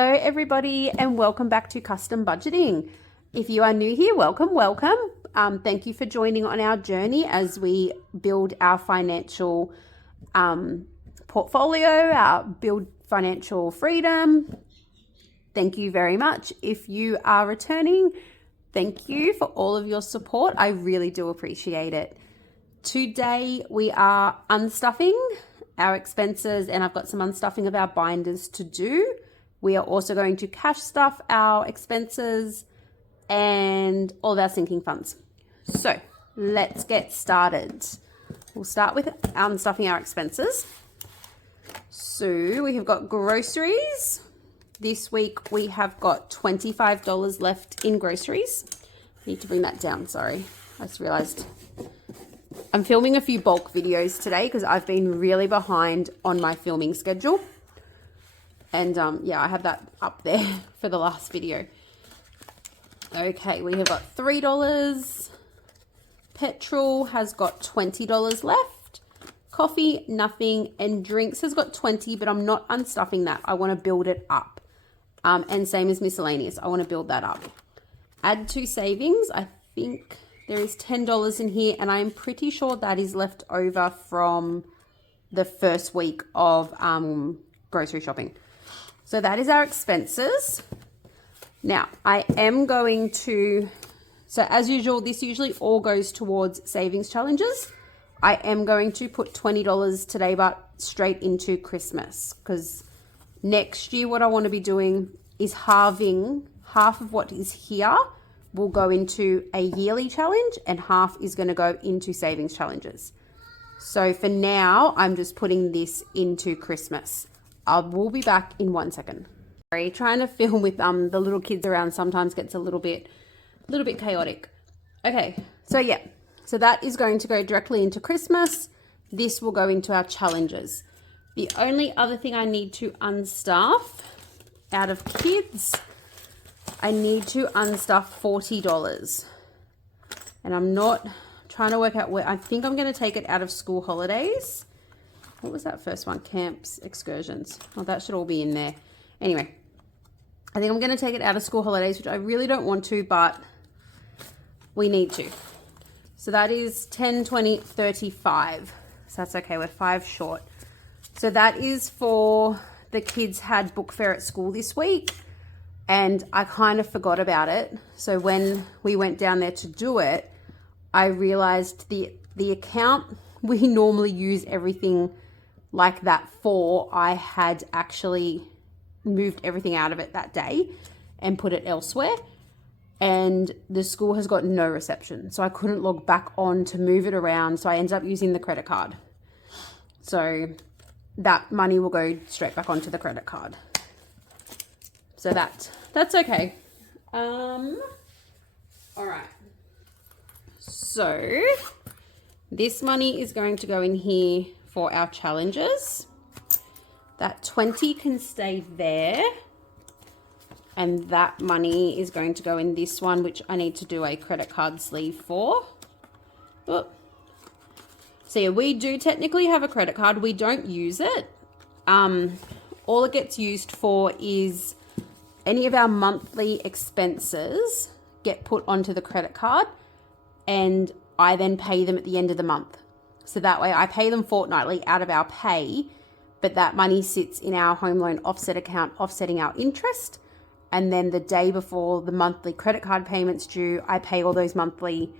Hello everybody and welcome back to Custom Budgeting. If you are new here, welcome. Thank you for joining on our journey as we build our financial portfolio, build financial freedom. Thank you very much. If you are returning, thank you for all of your support. I really do appreciate it. Today we are unstuffing our expenses and I've got some unstuffing of our binders to do. We are also going to cash stuff our expenses and all of our sinking funds. So let's get started. We'll start with unstuffing our expenses. So we have got groceries. This week we have got $25 left in groceries. I need to bring that down, sorry. I just realized I'm filming a few bulk videos today because I've been really behind on my filming schedule. And yeah, I have that up there for the last video. Okay, we have got $3. Petrol has got $20 left. Coffee, nothing. And drinks has got 20, but I'm not unstuffing that. I want to build it up. And same as miscellaneous. I want to build that up. Add to savings. I think there is $10 in here, and I'm pretty sure that is left over from the first week of grocery shopping. So that is our expenses. Now, I am going to, so as usual, this usually all goes towards savings challenges. I am going to put $20 today, but straight into Christmas, because next year what I want to be doing is halving half of what is here will go into a yearly challenge and half is going to go into savings challenges. So for now, I'm just putting this into Christmas. I will be back in 1 second. Sorry, trying to film with the little kids around sometimes gets a little bit chaotic. Okay, so yeah, so that is going to go directly into Christmas. This will go into our challenges. The only other thing I need to unstuff out of kids, I need to unstuff $40. And I'm not trying to work out where, I think I'm going to take it out of school holidays. What was that first one? Camps, excursions. Oh, that should all be in there. Anyway, I think I'm going to take it out of school holidays, which I really don't want to, but we need to. So that is 10, 20, 35. So that's okay. We're 5 short. So that is for the kids had book fair at school this week, and I kind of forgot about it. So when we went down there to do it, I realized the account we normally use everything like that for, I had actually moved everything out of it that day and put it elsewhere, and the school has got no reception, so I couldn't log back on to move it around, so I ended up using the credit card. So that money will go straight back onto the credit card, so that's okay. All right, so this money is going to go in here for our challenges. That 20 can stay there. And that money is going to go in this one, which I need to do a credit card sleeve for. Oh. So yeah, we do technically have a credit card. We don't use it. All it gets used for is any of our monthly expenses get put onto the credit card, and I then pay them at the end of the month. So that way I pay them fortnightly out of our pay, but that money sits in our home loan offset account, offsetting our interest. And then the day before the monthly credit card payments due, I pay all those monthly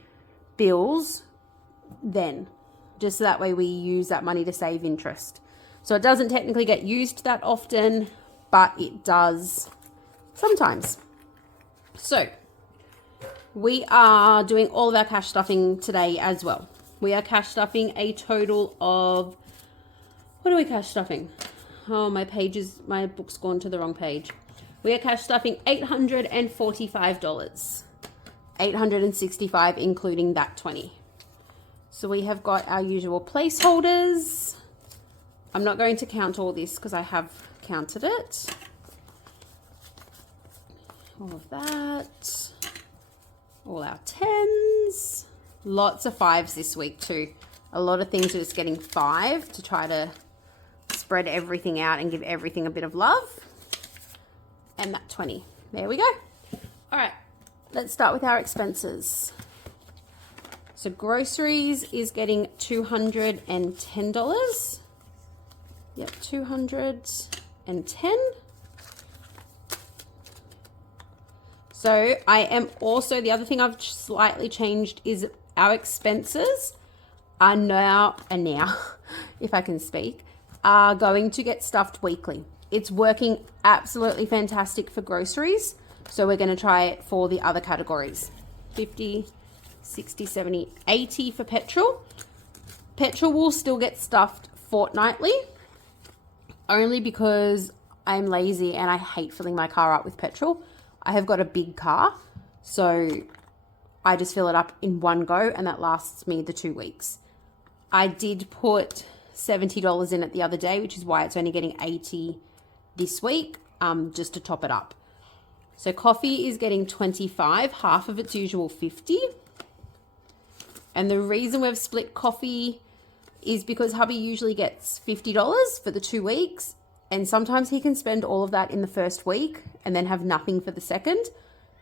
bills then. Just so that way we use that money to save interest. So it doesn't technically get used that often, but it does sometimes. So we are doing all of our cash stuffing today as well. We are cash stuffing a total of, what are we cash stuffing? Oh, my book's gone to the wrong page. We are cash stuffing $845. $865 including that 20. So we have got our usual placeholders. I'm not going to count all this because I have counted it. All of that. All our 10s. Lots of 5s this week too. A lot of things are just getting 5 to try to spread everything out and give everything a bit of love. and that 20. There we go. All right, let's start with our expenses. So groceries is getting $210. Yep, 210. So I am also, the other thing I've slightly changed is our expenses are now, if I can speak, are going to get stuffed weekly. It's working absolutely fantastic for groceries. So we're going to try it for the other categories. 50, 60, 70, 80 for petrol. Petrol will still get stuffed fortnightly, only because I'm lazy and I hate filling my car up with petrol. I have got a big car, so I just fill it up in one go and that lasts me the 2 weeks. I did put $70 in it the other day, which is why it's only getting 80 this week, just to top it up. So coffee is getting 25, half of its usual 50. And the reason we've split coffee is because hubby usually gets $50 for the 2 weeks. And sometimes he can spend all of that in the first week and then have nothing for the second.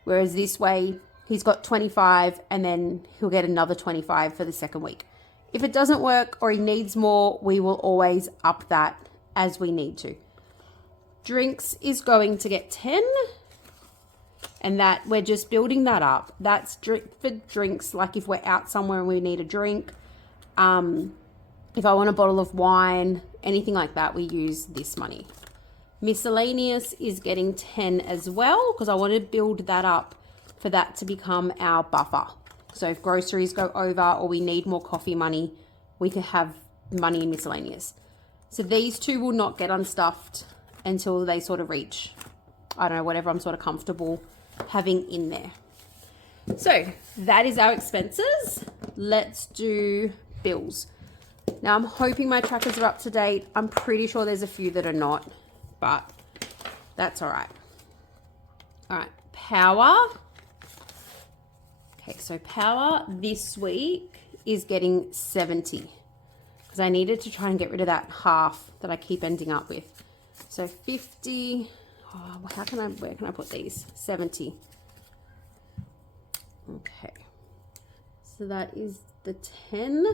Whereas this way, he's got 25 and then he'll get another 25 for the second week. If it doesn't work or he needs more, we will always up that as we need to. Drinks is going to get 10. And that we're just building that up. That's for drinks, like if we're out somewhere and we need a drink. If I want a bottle of wine, anything like that, we use this money. Miscellaneous is getting 10 as well, because I want to build that up for that to become our buffer. So if groceries go over or we need more coffee money, we can have money in miscellaneous. So these two will not get unstuffed until they sort of reach, I don't know, whatever I'm sort of comfortable having in there. So that is our expenses. Let's do bills. Now I'm hoping my trackers are up to date. I'm pretty sure there's a few that are not, but that's all right. All right, power. Okay, so power this week is getting 70 because I needed to try and get rid of that half that I keep ending up with. So 50, where can I put these? 70. Okay, so that is the 10.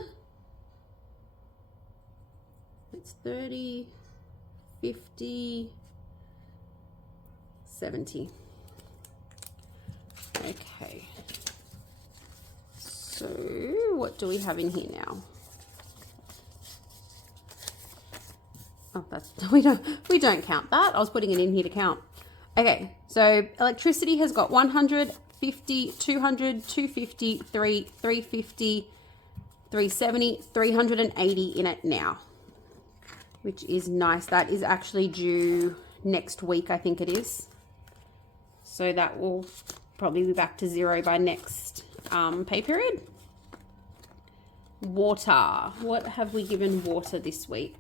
It's 30, 50, 70. Okay. So what do we have in here now? Oh, we don't count that. I was putting it in here to count. Okay, so electricity has got 100, 50, 200, 250, 350, 370, 380 in it now, which is nice. That is actually due next week, I think it is. So that will probably be back to zero by next pay period. Water. What have we given water this week?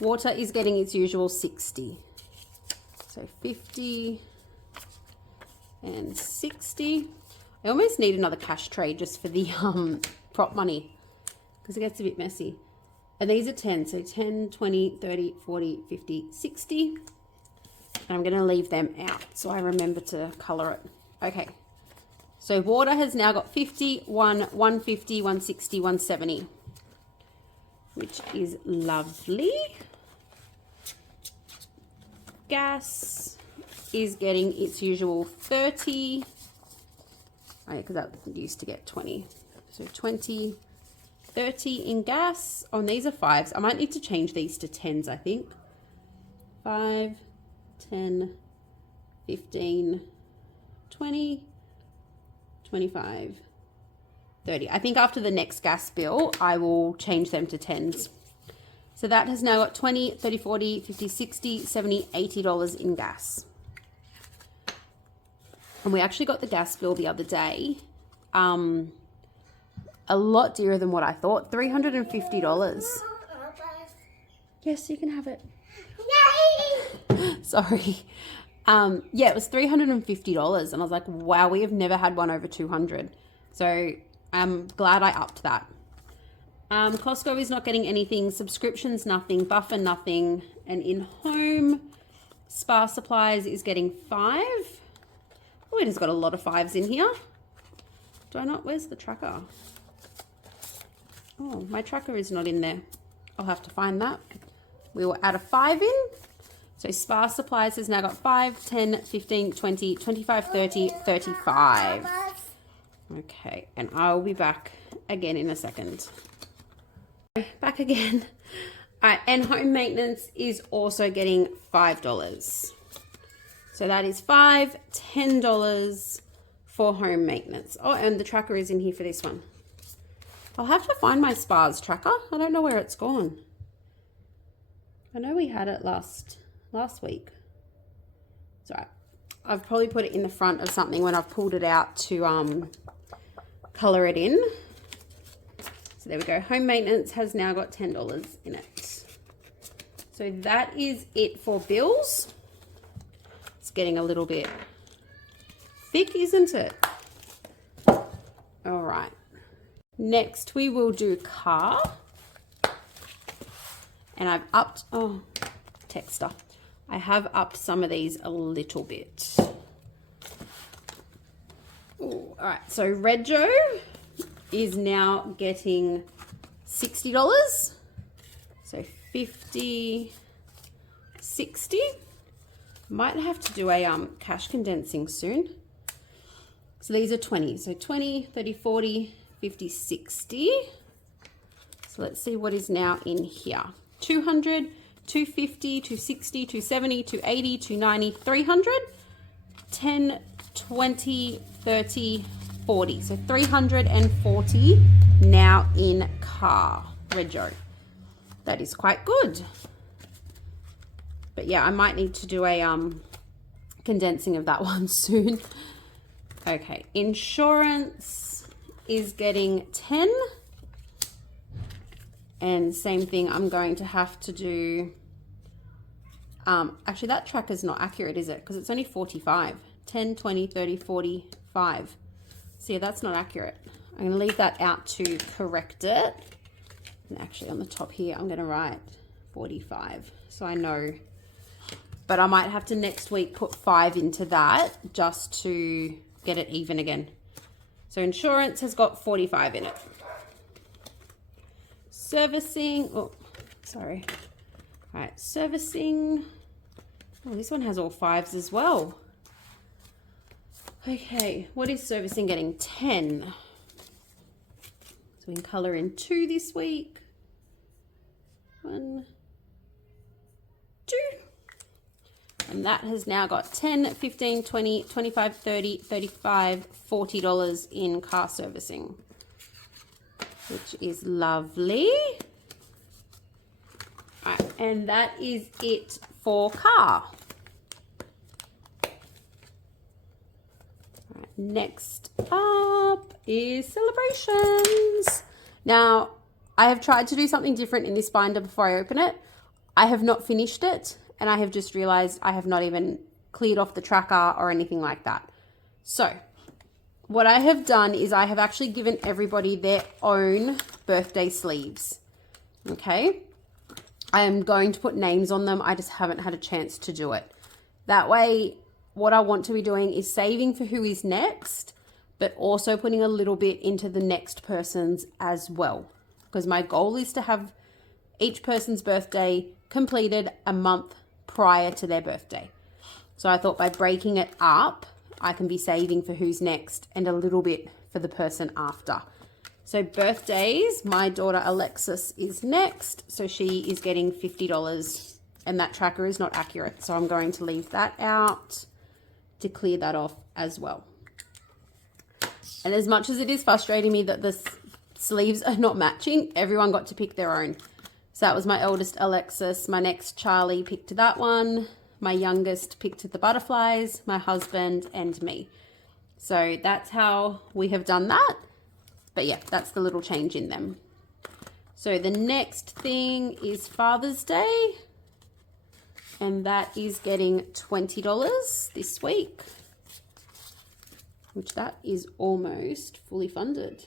Water is getting its usual 60. So 50 and 60. I almost need another cash tray just for the prop money because it gets a bit messy. And these are 10. So 10, 20, 30, 40, 50, 60. And I'm going to leave them out so I remember to color it. Okay. So water has now got 50, 150, 160, 170, which is lovely. Gas is getting its usual 30. Oh, yeah, because that used to get 20. So 20, 30 in gas. Oh, and these are 5s. I might need to change these to 10s, I think. 5, 10, 15, 20, 25, 30. I think after the next gas bill, I will change them to 10s. So that has now got 20, 30, 40, 50, 60, 70, $80 in gas. And we actually got the gas bill the other day. A lot dearer than what I thought. $350. Yes, you can have it. Yay! Sorry. Yeah, it was $350. And I was like, wow, we have never had one over 200. So I'm glad I upped that. Costco is not getting anything. Subscriptions, nothing. Buffer, nothing. And in home, Spa Supplies is getting 5. Oh, it has got a lot of 5s in here. Do I not? Where's the tracker? Oh, my tracker is not in there. I'll have to find that. We will add a 5 in. So Spa Supplies has now got 5, 10, 15, 20, 25, 30, 35. Okay, and I'll be back again in a second. Back again. All right, and home maintenance is also getting $5. So that is $5, $10 for home maintenance. Oh, and the tracker is in here for this one. I'll have to find my Spas tracker. I don't know where it's gone. I know we had it last week. It's all right. I've probably put it in the front of something when I've pulled it out to color it in. So there we go. Home maintenance has now got $10 in it. So that is it for bills. It's getting a little bit thick, isn't it? All right. Next, we will do car. And I've upped, Texter. I have upped some of these a little bit. Ooh, all right, so Red Joe is now getting $60. So 50, 60. Might have to do a cash condensing soon. So these are 20. So 20, 30, 40, 50, 60. So let's see what is now in here. 200, 250, 260, 270, 280, 290, 300, 10, 20, 30, 40. So 340 now in car, Red Joe. That is quite good. But yeah, I might need to do a condensing of that one soon. Okay, insurance is getting 10. And same thing, I'm going to have to do, actually that track is not accurate, is it? Because it's only 45. 10, 20, 30, 45. So yeah, that's not accurate. I'm going to leave that out to correct it. And actually on the top here, I'm going to write 45. So I know. But I might have to next week put 5 into that just to get it even again. So insurance has got 45 in it. Servicing, oh, sorry. All right, servicing. Oh, this one has all 5s as well. Okay, what is servicing getting? 10. So we can color in 2 this week. 1, 2. And that has now got 10, 15, 20, 25, 30, 35, $40 in car servicing, which is lovely. All right, and that is it for car. All right, next up is celebrations. Now, I have tried to do something different in this binder before I open it. I have not finished it, and I have just realized I have not even cleared off the tracker or anything like that. So what I have done is I have actually given everybody their own birthday sleeves. Okay. I am going to put names on them. I just haven't had a chance to do it. That way, what I want to be doing is saving for who is next, but also putting a little bit into the next person's as well. Because my goal is to have each person's birthday completed a month prior to their birthday. So I thought by breaking it up, I can be saving for who's next and a little bit for the person after. So birthdays, my daughter Alexis is next. So she is getting $50 and that tracker is not accurate. So I'm going to leave that out to clear that off as well. And as much as it is frustrating me that the sleeves are not matching, everyone got to pick their own. So that was my eldest Alexis. My next Charlie picked that one. My youngest picked the butterflies, my husband and me. So that's how we have done that. But yeah, that's the little change in them. So the next thing is Father's Day. And that is getting $20 this week. Which that is almost fully funded.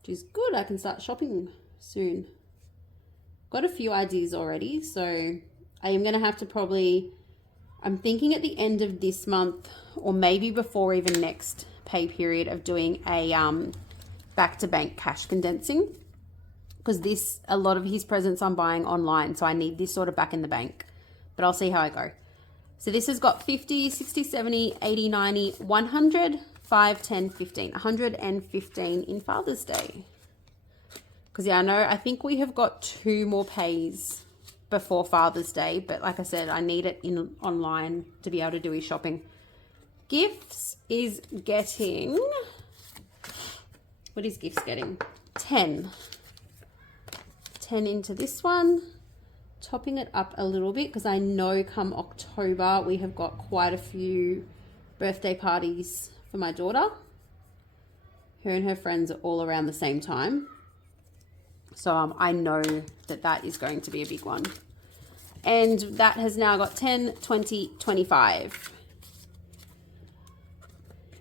Which is good. I can start shopping soon. Got a few ideas already. So I am going to have to probably I'm thinking at the end of this month, or maybe before even next pay period, of doing a back to bank cash condensing, because a lot of his presents I'm buying online, so I need this sort of back in the bank, but I'll see how I go. So this has got 50, 60, 70, 80, 90, 100, 5, 10, 15, 115 in Father's Day. Because yeah, I think we have got 2 more pays before Father's Day, but like I said, I need it in online to be able to do his shopping. Gifts is getting, what is Gifts getting? 10 into this one, topping it up a little bit because I know come October we have got quite a few birthday parties for my daughter. Her and her friends are all around the same time. So I know that is going to be a big one. And that has now got 10, 20, 25.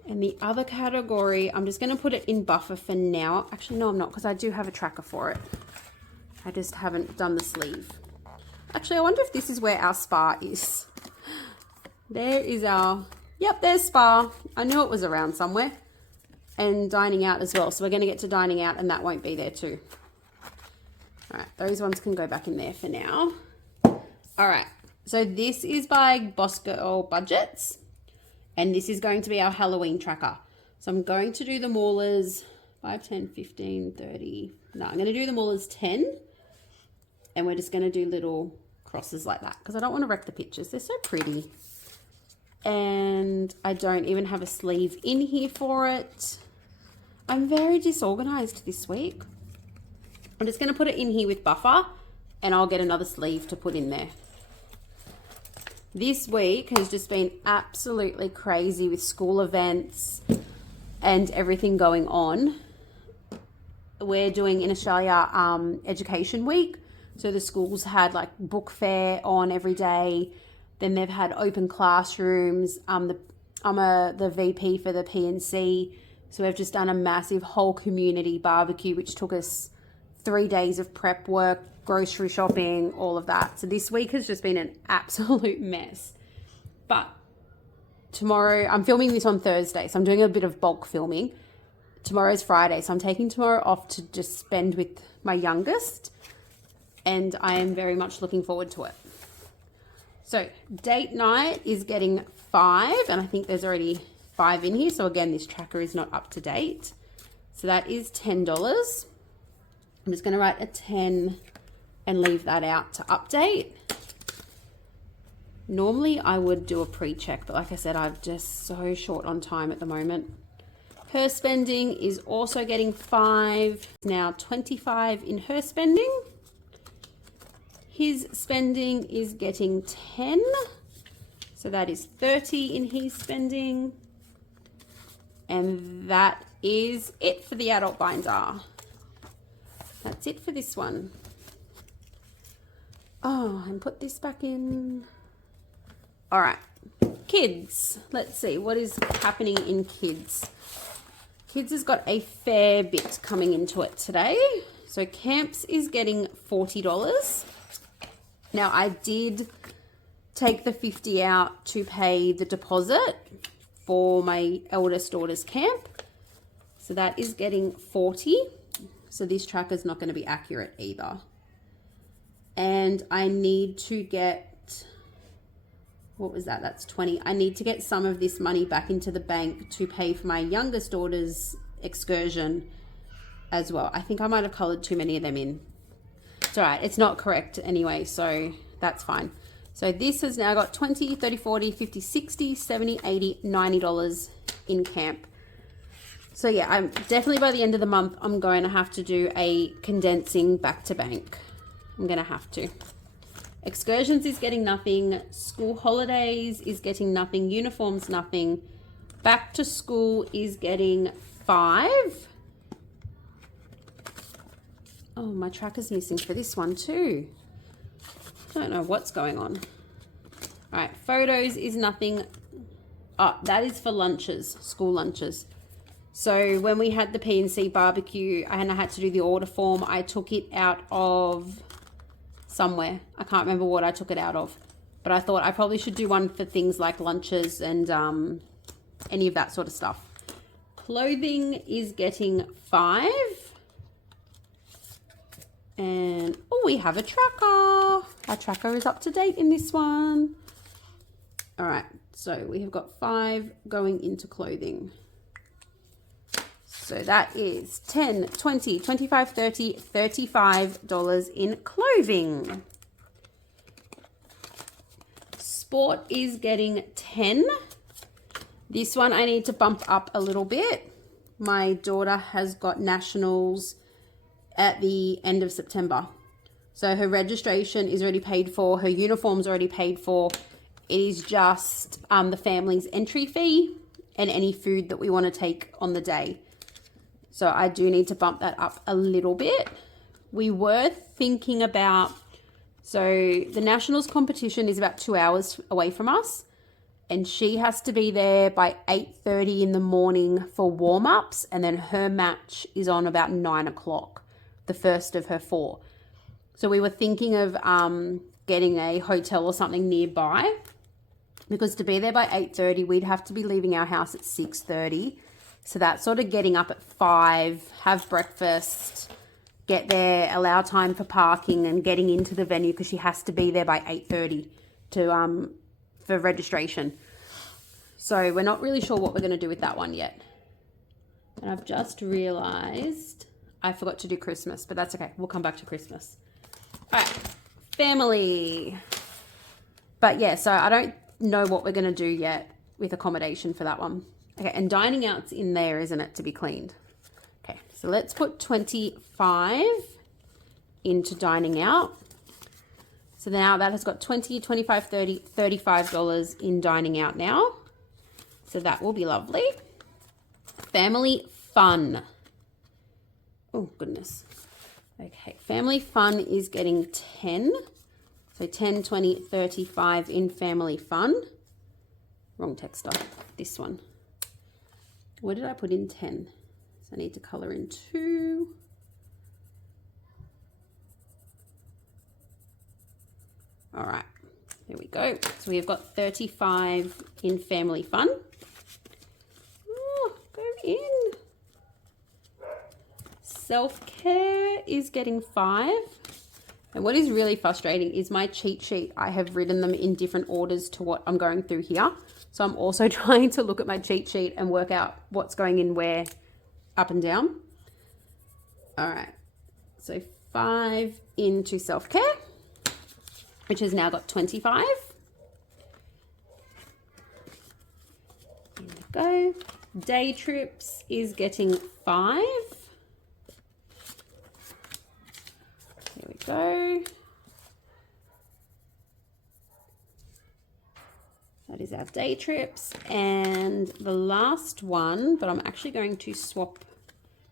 And the other category, I'm just going to put it in buffer for now. Actually, no, I'm not, because I do have a tracker for it. I just haven't done the sleeve. Actually, I wonder if this is where our spa is. There is our, yep, there's spa. I knew it was around somewhere. And dining out as well. So we're going to get to dining out and that won't be there too. All right, those ones can go back in there for now. All right, so this is by Boss Girl Budgets, and this is going to be our Halloween tracker. So I'm going to do them all as 5, 10, 15, 30. No, I'm going to do them all as 10, and we're just going to do little crosses like that because I don't want to wreck the pictures. They're so pretty. And I don't even have a sleeve in here for it. I'm very disorganized this week. I'm just going to put it in here with buffer and I'll get another sleeve to put in there. This week has just been absolutely crazy with school events and everything going on. We're doing in Australia Education Week. So the schools had like book fair on every day. Then they've had open classrooms. I'm the VP for the P&C. So we've just done a massive whole community barbecue, which took us 3 days of prep work, grocery shopping, all of that. So this week has just been an absolute mess. But tomorrow, I'm filming this on Thursday, so I'm doing a bit of bulk filming. Tomorrow's Friday, so I'm taking tomorrow off to just spend with my youngest, and I am very much looking forward to it. So date night is getting 5, and I think there's already 5 in here. So again, this tracker is not up to date. So that is $10. I'm just going to write a 10 and leave that out to update. Normally I would do a pre-check, but like I said, I'm just so short on time at the moment. Her spending is also getting 5, now 25 in her spending. His spending is getting 10, so that is 30 in his spending. And that is it for the adult binder. That's it for this one. Oh, and put this back in. All right, kids. Let's see, what is happening in kids? Kids has got a fair bit coming into it today. So camps is getting $40. Now I did take the 50 out to pay the deposit for my eldest daughter's camp. So that is getting 40. So this tracker is not going to be accurate either. And I need to get, what was that? That's 20. I need to get some of this money back into the bank to pay for my youngest daughter's excursion as well. I think I might have colored too many of them in. It's all right. It's not correct anyway, so that's fine. So this has now got 20, 30, 40, 50, 60, 70, 80, $90 in camp. So yeah, I'm definitely by the end of the month, I'm going to have to do a condensing back to bank. I'm going to have to. Excursions is getting nothing. School holidays is getting nothing. Uniforms, nothing. Back to school is getting 5. Oh, my tracker's missing for this one too. I don't know what's going on. All right, photos is nothing. Oh, that is for lunches, school lunches. So when we had the P&C barbecue and I had to do the order form, I took it out of somewhere. I can't remember what I took it out of. But I thought I probably should do one for things like lunches and any of that sort of stuff. Clothing is getting 5. And, oh, we have a tracker. Our tracker is up to date in this one. All right, so we have got 5 going into clothing. So that is 10, 20, 25, 30, $35 in clothing. Sport is getting 10. This one I need to bump up a little bit. My daughter has got nationals at the end of September. So her registration is already paid for. Her uniform's already paid for. It is just the family's entry fee and any food that we want to take on the day. So I do need to bump that up a little bit. We were thinking about, so the nationals competition is about 2 hours away from us. And she has to be there by 8:30 in the morning for warm-ups. And then her match is on about 9 o'clock, the first of her 4. So we were thinking of getting a hotel or something nearby. Because to be there by 8:30, we'd have to be leaving our house at 6:30. So that's sort of getting up at 5, have breakfast, get there, allow time for parking and getting into the venue because she has to be there by 8:30 to for registration. So we're not really sure what we're going to do with that one yet. And I've just realized I forgot to do Christmas, but that's okay. We'll come back to Christmas. All right, family. But yeah, so I don't know what we're going to do yet with accommodation for that one. Okay, and dining out's in there, isn't it, to be cleaned? Okay, so let's put 25 into dining out. So now that has got 20, 25, 30, $35 in dining out now. So that will be lovely. Family fun. Oh, goodness. Okay, family fun is getting 10. So 10, 20, 35 in family fun. Wrong texter, this one. What did I put in 10? So I need to color in 2. All right, there we go. So we've got 35 in family fun. Oh, go in. Self-care is getting 5. And what is really frustrating is my cheat sheet. I have written them in different orders to what I'm going through here. So I'm also trying to look at my cheat sheet and work out what's going in where, up and down. All right, so 5 into self-care, which has now got 25. Here we go. Day trips is getting 5. There we go. That is our day trips. And the last one, but I'm actually going to swap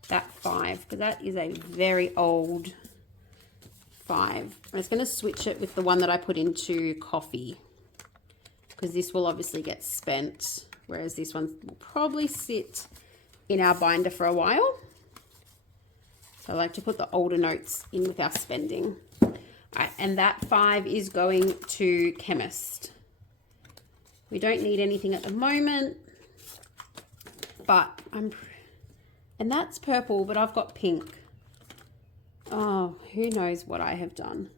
that 5 because that is a very old 5. I'm just going to switch it with the one that I put into coffee because this will obviously get spent, whereas this one will probably sit in our binder for a while. So I like to put the older notes in with our spending. All right, and that 5 is going to chemist. We don't need anything at the moment, but and that's purple, but I've got pink. Oh, who knows what I have done.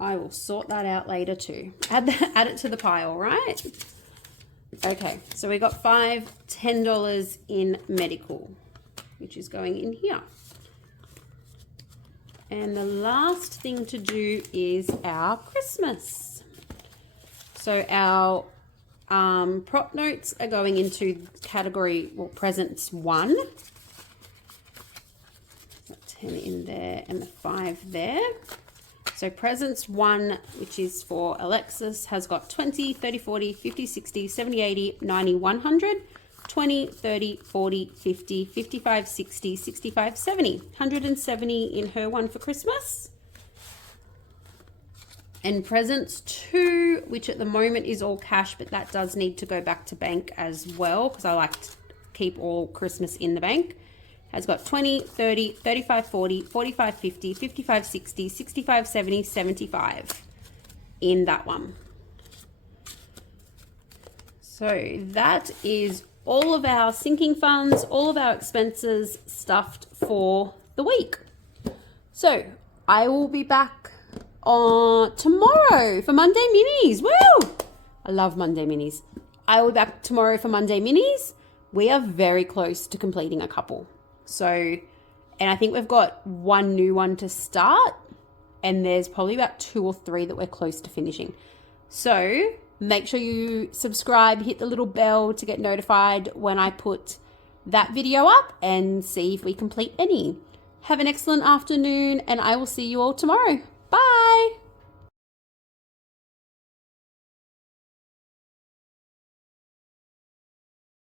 I will sort that out later too. Add it to the pile, right? Okay, so we got $10 in medical, which is going in here. And the last thing to do is our Christmas. So our prop notes are going into category, well, presents 1. So 10 in there and the 5 there. So presents 1, which is for Alexis, has got 20, 30, 40, 50, 60, 70, 80, 90, 100, 20, 30, 40, 50, 55, 60, 65, 70. 170 in her one for Christmas. And presents 2, which at the moment is all cash, but that does need to go back to bank as well because I like to keep all Christmas in the bank. Has got 20, 30, 35, 40, 45, 50, 55, 60, 65, 70, 75. in that one. So that is all of our sinking funds, all of our expenses stuffed for the week. So I will be back on tomorrow for Monday Minis. Woo! I love Monday Minis. I will be back tomorrow for Monday Minis. We are very close to completing a couple. So, and I think we've got one new one to start, and there's probably about 2 or 3 that we're close to finishing. So make sure you subscribe, hit the little bell to get notified when I put that video up, and see if we complete any. Have an excellent afternoon, and I will see you all tomorrow.